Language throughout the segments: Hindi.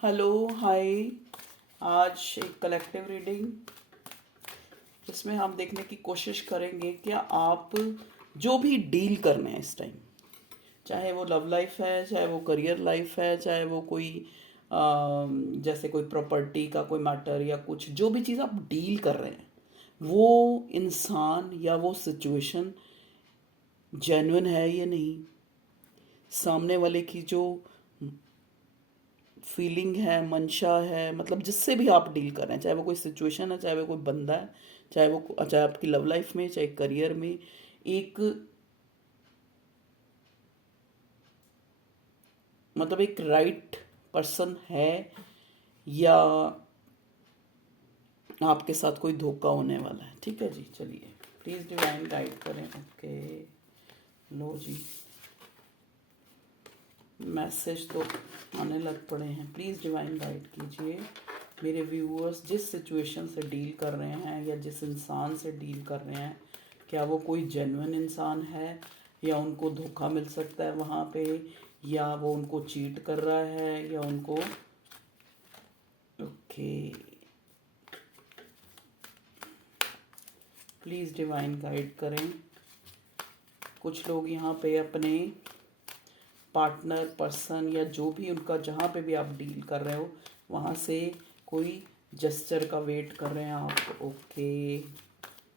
Hello hi. आज एक कलेक्टिव रीडिंग जिसमें हम देखने की कोशिश करेंगे क्या आप जो भी डील करने हैं इस टाइम, चाहे वो लव लाइफ है, चाहे वो करियर लाइफ है, चाहे वो कोई जैसे कोई प्रॉपर्टी का कोई मैटर या कुछ जो भी चीज़ आप डील कर रहे हैं, वो इंसान या वो सिचुएशन जेन्युइन है या नहीं। सामने वाले की जो फीलिंग है, मंशा है, मतलब जिससे भी आप डील कर रहे हैं, चाहे वो कोई सिचुएशन है, चाहे वो कोई बंदा है, चाहे आपकी लव लाइफ में, चाहे करियर में, एक मतलब एक राइट पर्सन है या आपके साथ कोई धोखा होने वाला है। ठीक है जी, चलिए प्लीज़ डिवाइन गाइड करें। ओके, लो जी, मैसेज तो आने लग पड़े हैं। प्लीज़ डिवाइन गाइड कीजिए मेरे व्यूअर्स जिस सिचुएशन से डील कर रहे हैं या जिस इंसान से डील कर रहे हैं, क्या वो कोई जेन्युइन इंसान है या उनको धोखा मिल सकता है वहाँ पे, या वो उनको चीट कर रहा है या उनको। ओके, प्लीज़ डिवाइन गाइड करें। कुछ लोग यहाँ पे अपने पार्टनर, पर्सन या जो भी उनका जहाँ पे भी आप डील कर रहे हो वहाँ से कोई जेस्चर का वेट कर रहे हैं आप। ओके,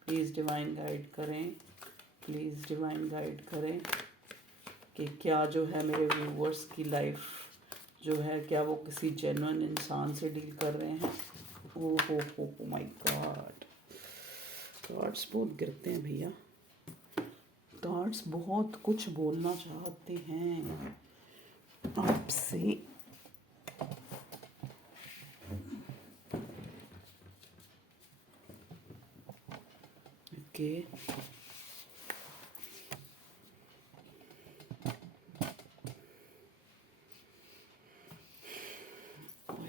प्लीज़ डिवाइन गाइड करें, प्लीज़ डिवाइन गाइड करें कि क्या जो है मेरे व्यूवर्स की लाइफ जो है, क्या वो किसी जेन्युइन इंसान से डील कर रहे हैं। ओ हो माय गॉड, कार्ड्स बहुत गिरते हैं भैया, कार्ड्स बहुत कुछ बोलना चाहते हैं आपसे। ओके,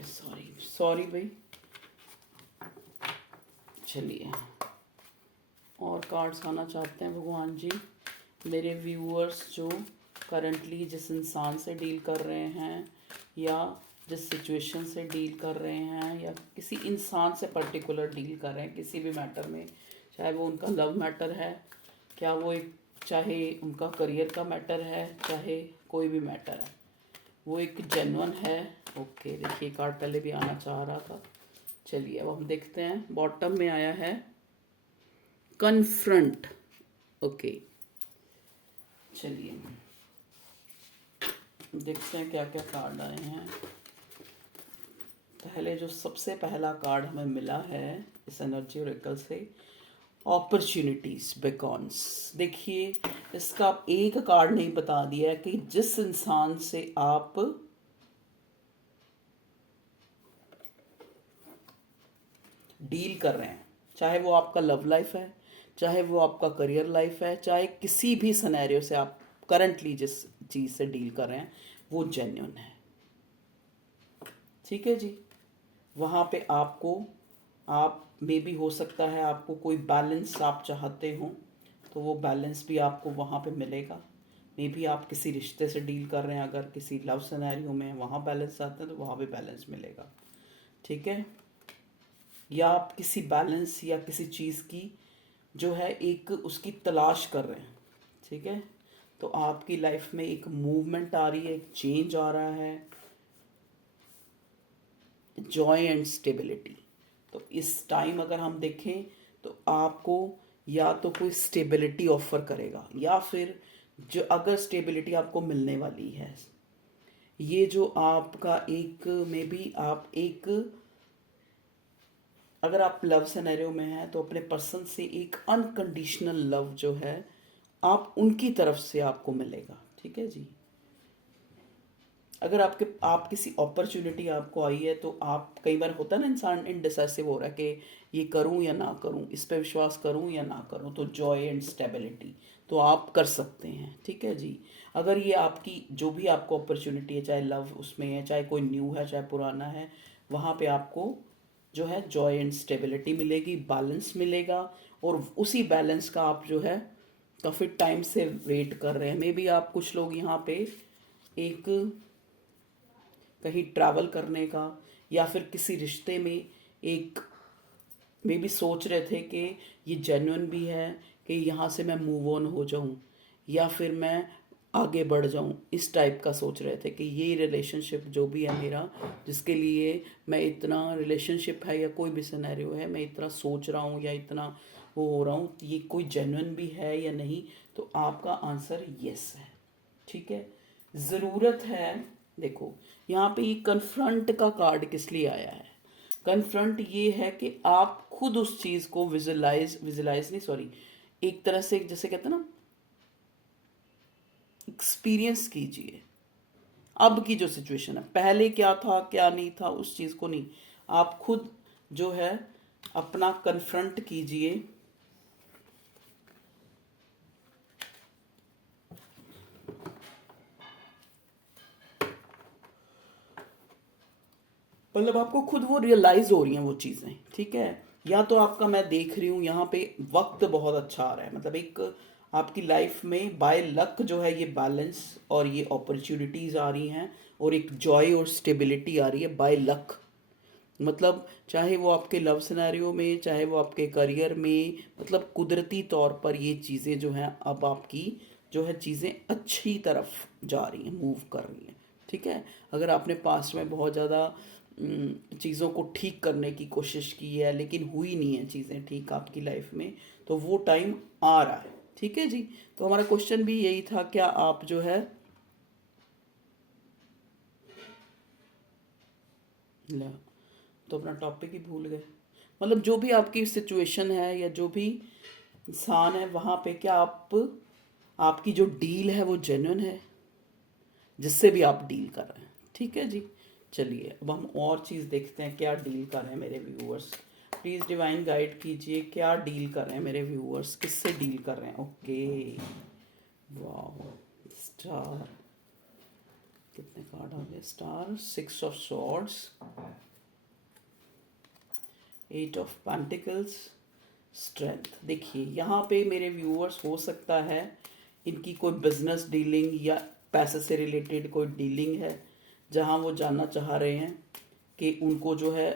सॉरी सॉरी भाई। चलिए, और कार्ड्स आना चाहते हैं भगवान जी। मेरे व्यूअर्स जो करंटली जिस इंसान से डील कर रहे हैं या जिस सिचुएशन से डील कर रहे हैं या किसी इंसान से पर्टिकुलर डील कर रहे हैं किसी भी मैटर में, चाहे वो उनका लव मैटर है, क्या वो एक, चाहे उनका करियर का मैटर है, चाहे कोई भी मैटर है, वो एक जेन्युइन है। ओके, देखिए कार्ड पहले भी आना चाह रहा था। चलिए अब हम देखते हैं, बॉटम में आया है कन्फ्रंट। ओके, चलिए देखते हैं क्या क्या कार्ड आए हैं। पहले जो सबसे पहला कार्ड हमें मिला है इस एनर्जी ओरेकल से, अपॉर्चुनिटीज बेकॉन्स। देखिए, इसका एक कार्ड नहीं बता दिया है कि जिस इंसान से आप डील कर रहे हैं, चाहे वो आपका लव लाइफ है, चाहे वो आपका करियर लाइफ है, चाहे किसी भी सिनेरियो से आप करंटली जिस चीज़ से डील कर रहे हैं, वो जेन्युइन है। ठीक है जी, वहाँ पे आपको, आप मे भी हो सकता है आपको कोई बैलेंस आप चाहते हो, तो वो बैलेंस भी आपको वहाँ पे मिलेगा। मे भी आप किसी रिश्ते से डील कर रहे हैं, अगर किसी लव सिनेरियो में वहाँ बैलेंस चाहते हैं तो वहाँ भी बैलेंस मिलेगा। ठीक है, या आप किसी बैलेंस या किसी चीज़ की जो है एक उसकी तलाश कर रहे हैं। ठीक है, तो आपकी लाइफ में एक मूवमेंट आ रही है, एक चेंज आ रहा है, जॉय एंड स्टेबिलिटी। तो इस टाइम अगर हम देखें तो आपको या तो कोई स्टेबिलिटी ऑफर करेगा, या फिर जो अगर स्टेबिलिटी आपको मिलने वाली है, ये जो आपका एक में भी आप एक, अगर आप लव सिनेरियो में हैं तो अपने पर्सन से एक अनकंडीशनल लव जो है आप उनकी तरफ से आपको मिलेगा। ठीक है जी, अगर आप किसी अपॉर्चुनिटी आपको आई है तो आप, कई बार होता है ना इंसान इनडिसाइसिव हो रहा है कि ये करूं या ना करूं, इस पे विश्वास करूं या ना करूं, तो जॉय एंड स्टेबिलिटी तो आप कर सकते हैं। ठीक है जी, अगर ये आपकी जो भी आपको अपॉर्चुनिटी है, चाहे लव उसमें है, चाहे कोई न्यू है, चाहे पुराना है, वहाँ पे आपको जो है जॉय एंड स्टेबिलिटी मिलेगी, बैलेंस मिलेगा। और उसी बैलेंस का आप जो है काफ़ी टाइम से वेट कर रहे हैं। मे बी आप कुछ लोग यहाँ पे एक कहीं ट्रैवल करने का, या फिर किसी रिश्ते में एक मे भी सोच रहे थे कि ये जेन्युइन भी है, कि यहाँ से मैं मूव ऑन हो जाऊँ या फिर मैं आगे बढ़ जाऊँ, इस टाइप का सोच रहे थे कि ये रिलेशनशिप जो भी है मेरा, जिसके लिए मैं इतना, रिलेशनशिप है या कोई भी सिनेरियो है, मैं इतना सोच रहा हूँ या इतना वो हो रहा हूँ, ये कोई जेन्युइन भी है या नहीं। तो आपका आंसर यस है। ठीक है, ज़रूरत है। देखो यहाँ पे ये कन्फ्रंट का कार्ड किस लिए आया है? कन्फ्रंट ये है कि आप खुद उस चीज़ को विजुलाइज विजुलाइज नहीं, सॉरी, एक तरह से जैसे कहते हैं ना, एक्सपीरियंस कीजिए अब की जो सिचुएशन है। पहले क्या था क्या नहीं था उस चीज़ को नहीं, आप खुद जो है अपना कन्फ्रंट कीजिए। मतलब आपको खुद वो रियलाइज हो रही हैं वो चीज़ें। ठीक है, या तो आपका, मैं देख रही हूँ यहाँ पे वक्त बहुत अच्छा आ रहा है, मतलब एक आपकी लाइफ में बाय लक जो है ये बैलेंस और ये अपॉर्चुनिटीज़ आ रही हैं, और एक जॉय और स्टेबिलिटी आ रही है बाय लक। मतलब चाहे वो आपके लव सिनेरियो में, चाहे वो आपके करियर में, मतलब कुदरती तौर पर ये चीज़ें जो हैं अब आपकी जो है चीज़ें अच्छी तरफ जा रही हैं, मूव कर रही हैं। ठीक है, अगर आपने पास्ट में बहुत ज़्यादा चीज़ों को ठीक करने की कोशिश की है लेकिन हुई नहीं है चीज़ें ठीक आपकी लाइफ में, तो वो टाइम आ रहा है। ठीक है जी, तो हमारा क्वेश्चन भी यही था, क्या आप जो है ला, तो अपना टॉपिक ही भूल गए। मतलब जो भी आपकी सिचुएशन है या जो भी इंसान है वहाँ पे, क्या आप, आपकी जो डील है वो जेन्युइन है, जिससे भी आप डील कर रहे हैं। ठीक है जी, चलिए अब हम और चीज़ देखते हैं, क्या डील कर रहे हैं मेरे व्यूअर्स। प्लीज़ डिवाइन गाइड कीजिए, क्या डील कर रहे हैं मेरे व्यूअर्स, किससे डील कर रहे हैं। ओके, वाह, स्टार, कितने कार्ड आ गए, star, 6 of swords, 8 of pentacles, strength. देखिए यहाँ पे मेरे व्यूअर्स, हो सकता है इनकी कोई बिजनेस डीलिंग या पैसे से रिलेटेड कोई डीलिंग है, जहाँ वो जानना चाह रहे हैं कि उनको जो है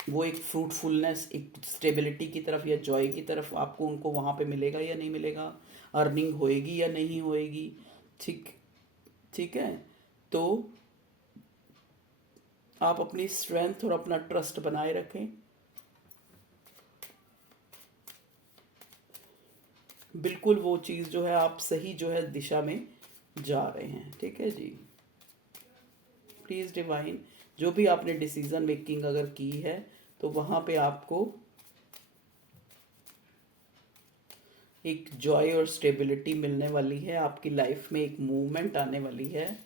वो एक फ्रूटफुलनेस, एक स्टेबिलिटी की तरफ या जॉय की तरफ आपको उनको वहाँ पे मिलेगा या नहीं मिलेगा, अर्निंग होएगी या नहीं होएगी। ठीक, ठीक है, तो आप अपनी स्ट्रेंथ और अपना ट्रस्ट बनाए रखें। बिल्कुल वो चीज़ जो है आप सही जो है दिशा में जा रहे हैं। ठीक है जी, प्लीज़ डिवाइन, जो भी आपने डिसीजन मेकिंग अगर की है तो वहाँ पे आपको एक जॉय और स्टेबिलिटी मिलने वाली है, आपकी लाइफ में एक मूवमेंट आने वाली है,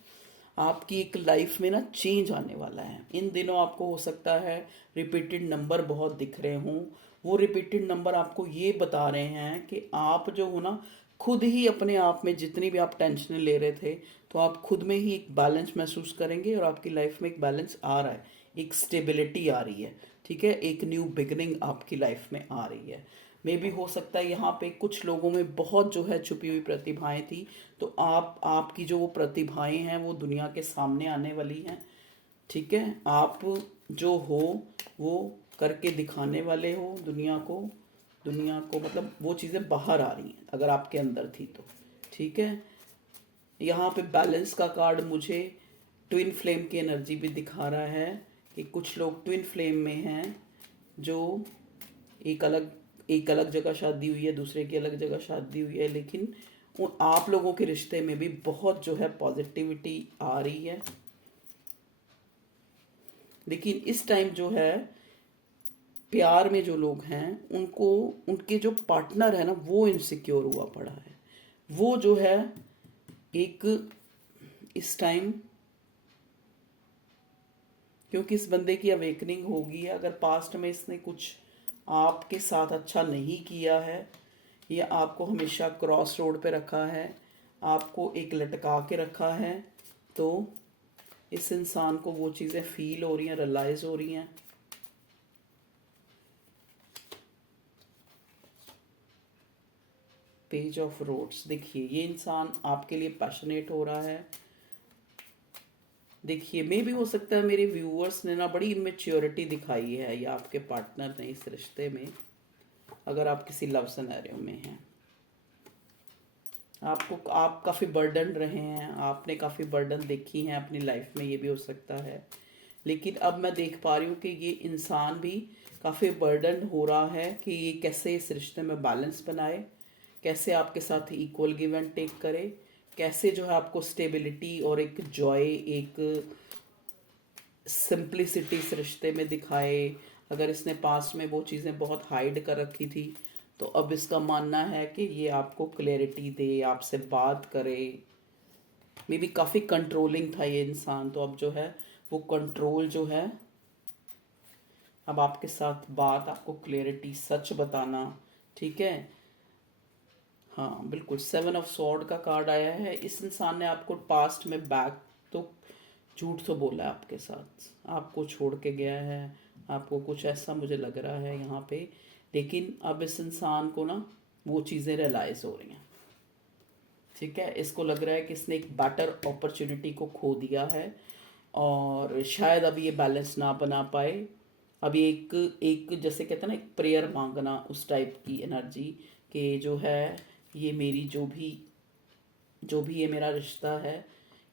आपकी एक लाइफ में ना चेंज आने वाला है। इन दिनों आपको हो सकता है रिपीटेड नंबर बहुत दिख रहे हों, वो रिपीटेड नंबर आपको ये बता रहे हैं कि आप जो हो ना, खुद ही अपने आप में जितनी भी आप टेंशन ले रहे थे, तो आप खुद में ही एक बैलेंस महसूस करेंगे, और आपकी लाइफ में एक बैलेंस आ रहा है, एक स्टेबिलिटी आ रही है। ठीक है, एक न्यू बिगनिंग आपकी लाइफ में आ रही है। मे भी हो सकता है यहाँ पे कुछ लोगों में बहुत जो है छुपी हुई प्रतिभाएं थी, तो आपकी जो वो प्रतिभाएं हैं वो दुनिया के सामने आने वाली हैं। ठीक है, आप जो हो वो करके दिखाने वाले हो दुनिया को, दुनिया को मतलब वो चीज़ें बाहर आ रही हैं अगर आपके अंदर थी तो। ठीक है, यहाँ पे बैलेंस का कार्ड मुझे ट्विन फ्लेम की एनर्जी भी दिखा रहा है कि कुछ लोग ट्विन फ्लेम में हैं, जो एक अलग एक अलग जगह शादी हुई है, दूसरे की अलग जगह शादी हुई है, लेकिन आप लोगों के रिश्ते में भी बहुत जो है पॉजिटिविटी आ रही है। लेकिन इस टाइम जो है प्यार में जो लोग हैं उनको, उनके जो पार्टनर है ना वो इनसिक्योर हुआ पड़ा है, वो जो है एक इस टाइम, क्योंकि इस बंदे की अवेकनिंग होगी। अगर पास्ट में इसने कुछ आपके साथ अच्छा नहीं किया है, या आपको हमेशा क्रॉस रोड पे रखा है, आपको एक लटका के रखा है, तो इस इंसान को वो चीज़ें फील हो रही हैं, रियलाइज़ हो रही हैं। पेज ऑफ रोड्स, देखिए ये इंसान आपके लिए पैशनेट हो रहा है, देखिए मे भी हो सकता है मेरे व्यूअर्स ने ना बड़ी इमेच्योरिटी दिखाई है या आपके पार्टनर ने इस रिश्ते में, अगर आप किसी लव सिनेरियो में हैं। आप काफ़ी बर्डन रहे हैं, आपने काफ़ी बर्डन देखी हैं अपनी लाइफ में, ये भी हो सकता है। लेकिन अब मैं देख पा रही हूँ कि ये इंसान भी काफ़ी बर्डन हो रहा है कि ये कैसे इस रिश्ते में बैलेंस बनाए, कैसे आपके साथ इक्वल गिव एंड टेक करे, कैसे जो है आपको स्टेबिलिटी और एक जॉय, एक सिंप्लिसिटी इस रिश्ते में दिखाए। अगर इसने पास्ट में वो चीज़ें बहुत हाइड कर रखी थी, तो अब इसका मानना है कि ये आपको क्लैरिटी दे, आपसे बात करे। मे बी काफ़ी कंट्रोलिंग था ये इंसान, तो अब जो है वो कंट्रोल जो है, अब आपके साथ बात, आपको क्लैरिटी, सच बताना, ठीक है। हाँ बिल्कुल, 7 ऑफ सॉर्ड का कार्ड आया है। इस इंसान ने आपको पास्ट में बैक तो झूठ तो बोला है आपके साथ, आपको छोड़ के गया है, आपको कुछ ऐसा मुझे लग रहा है यहाँ पे। लेकिन अब इस इंसान को ना वो चीज़ें रियलाइज हो रही हैं, ठीक है। इसको लग रहा है कि इसने एक बेटर अपॉर्चुनिटी को खो दिया है और शायद अब ये बैलेंस ना बना पाए। अभी एक एक जैसे कहते हैं ना, एक प्रेयर मांगना, उस टाइप की एनर्जी कि जो है ये मेरी जो भी ये मेरा रिश्ता है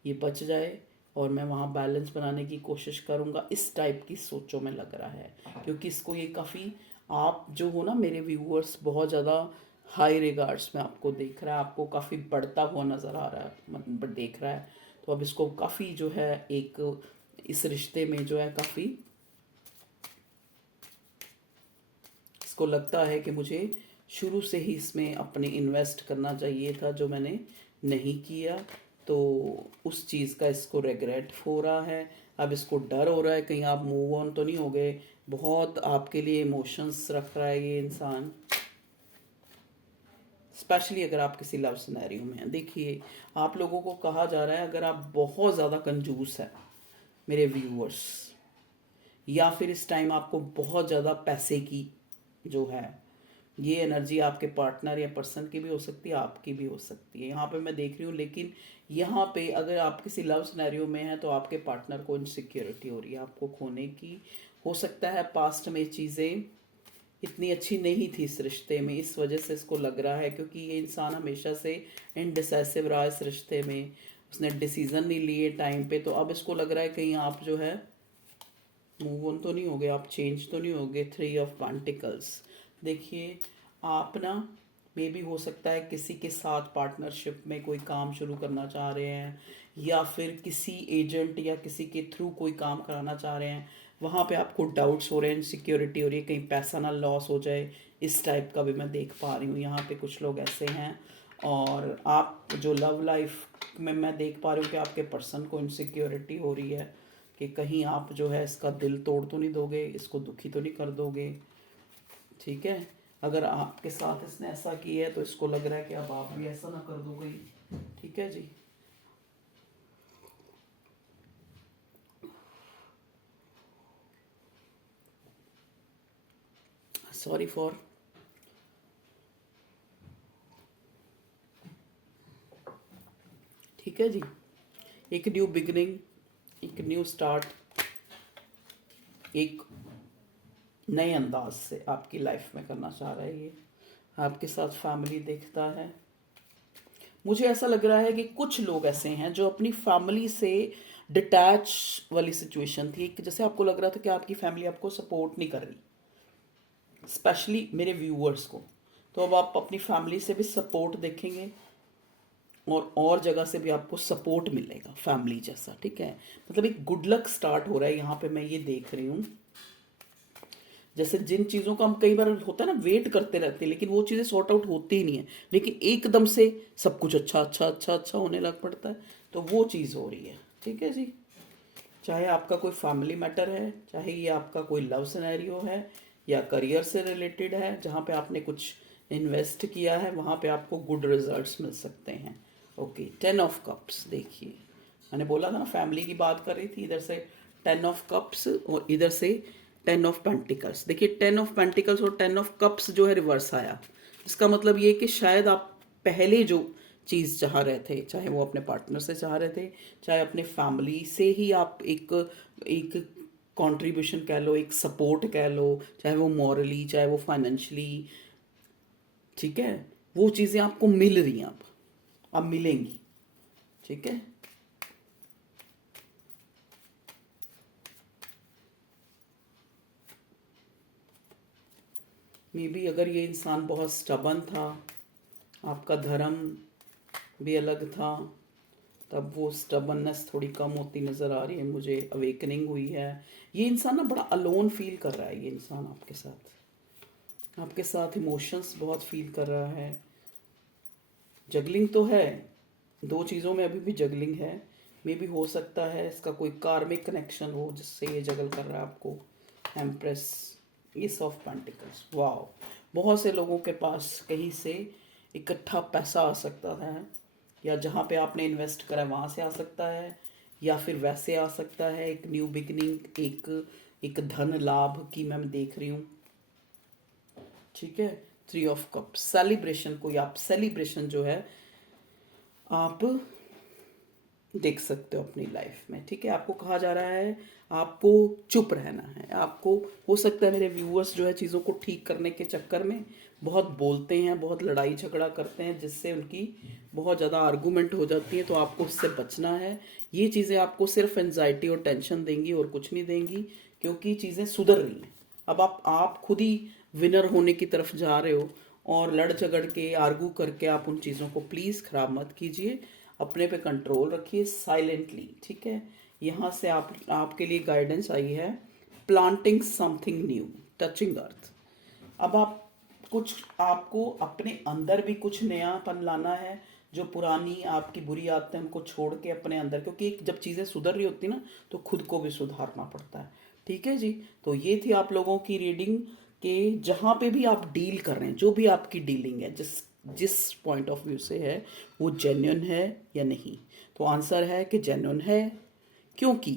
ये बच जाए और मैं वहाँ बैलेंस बनाने की कोशिश करूँगा, इस टाइप की सोचों में लग रहा है। क्योंकि इसको ये काफ़ी, आप जो हो ना मेरे व्यूअर्स, बहुत ज़्यादा हाई रिगार्ड्स में आपको देख रहा है, आपको काफ़ी बढ़ता हुआ नज़र आ रहा है, मतलब देख रहा है। तो अब इसको काफ़ी जो है एक इस रिश्ते में जो है काफ़ी इसको लगता है कि मुझे शुरू से ही इसमें अपने इन्वेस्ट करना चाहिए था, जो मैंने नहीं किया। तो उस चीज़ का इसको रिग्रेट हो रहा है। अब इसको डर हो रहा है कहीं आप मूव ऑन तो नहीं हो गए। बहुत आपके लिए इमोशंस रख रहा है ये इंसान, स्पेशली अगर आप किसी लव सिनेरियो में हैं। देखिए आप लोगों को कहा जा रहा है, अगर आप बहुत ज़्यादा कंजूस हैं मेरे व्यूअर्स, या फिर इस टाइम आपको बहुत ज़्यादा पैसे की जो है, ये एनर्जी आपके पार्टनर या पर्सन की भी हो सकती है, आपकी भी हो सकती है, यहाँ पे मैं देख रही हूँ। लेकिन यहाँ पे अगर आप किसी लव सिनेरियो में हैं तो आपके पार्टनर को इनसिक्योरिटी हो रही है आपको खोने की। हो सकता है पास्ट में चीज़ें इतनी अच्छी नहीं थी इस रिश्ते में, इस वजह से इसको लग रहा है। क्योंकि ये इंसान हमेशा से इनडिसाइसिव रहा इस रिश्ते में, उसने डिसीजन नहीं लिए टाइम पे। तो अब इसको लग रहा है कहीं आप जो है मूव ऑन तो नहीं हो गए, आप चेंज तो नहीं हो गए। 3 ऑफ पेंटिकल्स, देखिए आप ना मे भी हो सकता है किसी के साथ पार्टनरशिप में कोई काम शुरू करना चाह रहे हैं, या फिर किसी एजेंट या किसी के थ्रू कोई काम कराना चाह रहे हैं। वहाँ पे आपको डाउट्स हो रहे हैं, इनसिक्योरिटी हो रही है, कहीं पैसा ना लॉस हो जाए, इस टाइप का भी मैं देख पा रही हूँ। यहाँ पे कुछ लोग ऐसे हैं। और आप जो लव लाइफ में मैं देख पा रही हूँ कि आपके पर्सन को इनसिक्योरिटी हो रही है कि कहीं आप जो है इसका दिल तोड़ तो नहीं दोगे, इसको दुखी तो नहीं कर दोगे, ठीक है। अगर आपके साथ इसने ऐसा किया है तो इसको लग रहा है कि अब आप भी ऐसा ना कर दो कोई, ठीक है जी। सॉरी फॉर, ठीक है जी। एक न्यू बिगनिंग, एक न्यू स्टार्ट, एक नए अंदाज से आपकी लाइफ में करना चाह रहा है ये। आपके साथ फैमिली देखता है। मुझे ऐसा लग रहा है कि कुछ लोग ऐसे हैं जो अपनी फैमिली से डिटैच वाली सिचुएशन थी, कि जैसे आपको लग रहा था कि आपकी फैमिली आपको सपोर्ट नहीं कर रही, स्पेशली मेरे व्यूअर्स को। तो अब आप अपनी फैमिली से भी सपोर्ट देखेंगे और जगह से भी आपको सपोर्ट मिलेगा फैमिली जैसा, ठीक है। मतलब एक गुड लक स्टार्ट हो रहा है यहाँ पे, मैं ये देख रही हूँ। जैसे जिन चीज़ों का हम कई बार होता है ना वेट करते रहते हैं, लेकिन वो चीज़ें सॉर्ट आउट होती ही नहीं है, लेकिन एकदम से सब कुछ अच्छा अच्छा अच्छा अच्छा होने लग पड़ता है। तो वो चीज़ हो रही है, ठीक है जी। चाहे आपका कोई फैमिली मैटर है, चाहे ये आपका कोई लव सिनेरियो है, या करियर से रिलेटेड है जहाँ पे आपने कुछ इन्वेस्ट किया है, वहाँ पे आपको गुड रिजल्ट्स मिल सकते हैं। ओके, 10 ऑफ कप्स, देखिए मैंने बोला था ना फैमिली की बात कर रही थी, इधर से 10 ऑफ कप्स और इधर से 10 ऑफ पेंटिकल्स। देखिए 10 ऑफ पेंटिकल्स और 10 ऑफ कप्स जो है रिवर्स आया। इसका मतलब ये कि शायद आप पहले जो चीज़ चाह रहे थे, चाहे वो अपने पार्टनर से चाह रहे थे, चाहे अपने फैमिली से ही आप एक एक कंट्रीब्यूशन कह लो, एक सपोर्ट कह लो, चाहे वो मॉरली, चाहे वो फाइनेंशियली, ठीक है, वो चीज़ें आपको मिल रही हैं, अब मिलेंगी, ठीक है। मे बी अगर ये इंसान बहुत स्टबन था, आपका धर्म भी अलग था, तब वो स्टबननेस थोड़ी कम होती नज़र आ रही है मुझे, अवेकनिंग हुई है। ये इंसान ना बड़ा अलोन फील कर रहा है, ये इंसान आपके साथ इमोशंस बहुत फील कर रहा है। जगलिंग तो है, दो चीज़ों में अभी भी जगलिंग है। मे भी हो सकता है इसका कोई कार्मिक कनेक्शन हो जिससे ये जगल कर रहा है आपको। Empress, S of pentacles, wow, बहुत से लोगों के पास कहीं से इकट्ठा पैसा आ सकता है, या जहाँ पे आपने इन्वेस्ट करा है वहाँ से आ सकता है, या फिर वैसे आ सकता है एक न्यू बिगनिंग, एक धन लाभ की मैं देख रही हूँ, ठीक है। 3 ऑफ कप, सेलिब्रेशन, कोई आप सेलिब्रेशन जो है आप देख सकते हो अपनी लाइफ में, ठीक है। आपको कहा जा रहा है आपको चुप रहना है। आपको हो सकता है मेरे व्यूअर्स जो है चीज़ों को ठीक करने के चक्कर में बहुत बोलते हैं, बहुत लड़ाई झगड़ा करते हैं, जिससे उनकी बहुत ज़्यादा आर्गूमेंट हो जाती है, तो आपको उससे बचना है। ये चीज़ें आपको सिर्फ एंजाइटी और टेंशन देंगी और कुछ नहीं देंगी, क्योंकि चीज़ें सुधर रही हैं। अब आप खुद ही विनर होने की तरफ जा रहे हो, और लड़ झगड़ के आर्गू करके आप उन चीज़ों को प्लीज़ ख़राब मत कीजिए, अपने पे कंट्रोल रखिए साइलेंटली, ठीक है। यहाँ से आपके लिए गाइडेंस आई है, प्लांटिंग समथिंग न्यू, टचिंग अर्थ। अब आपको अपने अंदर भी कुछ नयापन लाना है, जो पुरानी आपकी बुरी आदतें उनको छोड़ के अपने अंदर, क्योंकि जब चीज़ें सुधर रही होती ना तो खुद को भी सुधारना पड़ता है, ठीक है जी। तो ये थी आप लोगों की रीडिंग के जहाँ पे भी आप डील कर रहे हैं, जो भी आपकी डीलिंग है, जिस जिस पॉइंट ऑफ व्यू से है, वो जेन्युइन है या नहीं। तो आंसर है कि जेन्युइन है। क्योंकि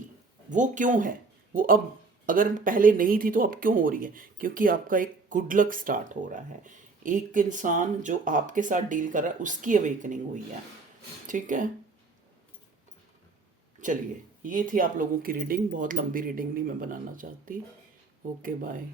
वो क्यों है, वो अब अगर पहले नहीं थी तो अब क्यों हो रही है, क्योंकि आपका एक गुड लक स्टार्ट हो रहा है। एक इंसान जो आपके साथ डील कर रहा है उसकी अवेकनिंग हुई है, ठीक है। चलिए, ये थी आप लोगों की रीडिंग, बहुत लंबी रीडिंग नहीं मैं बनाना चाहती। Okay, bye.